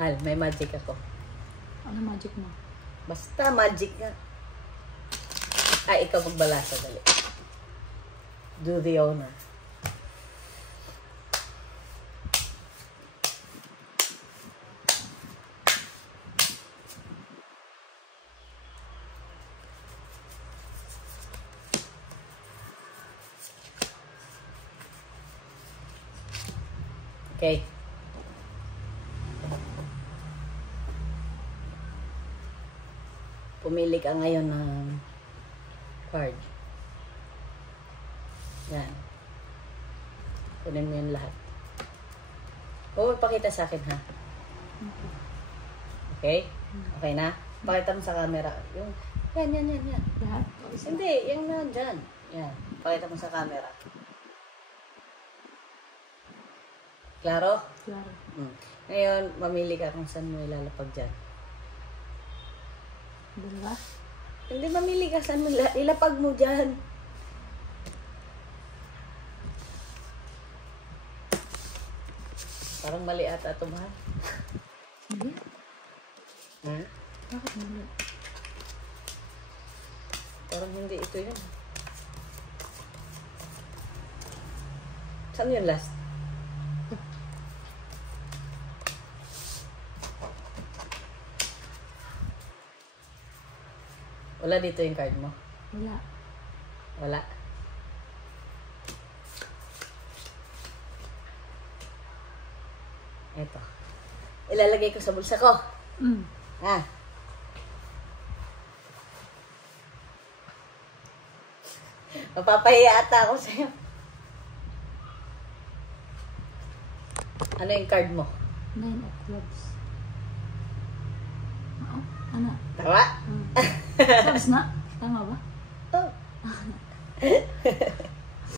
Al, may magic ako. Ano magic mo? Basta magic nga. Ay, ikaw magbalasa, dali. Do the honor. Okay. Pumili ka ngayon ng card. Yan. Kunin mo yung lahat. Huwag magpakita sa akin, ha? Okay? Okay na? Pakita mo sa camera. Yung, yan. Lahat? Hindi, yung nandyan. Yan. Pakita mo sa camera. Klaro? Klaro. Ngayon, mamili ka kung saan mo ilalapag dyan. Dalawa? Hindi, mamili ka saan mo ilapag mo dyan. Parang mali ata ito, mahal. Hindi? Ha? Bakit mali? Parang hindi ito yun. Saan yung last? Wala dito yung card mo? Wala. Wala. Ito. Ilalagay ko sa bulsa ko. Ha? Mapapahiya ata ako sa'yo. Ano yung card mo? 9 of clubs. Oo. Ano? Tama? Clubs na? Tama ba? Oh.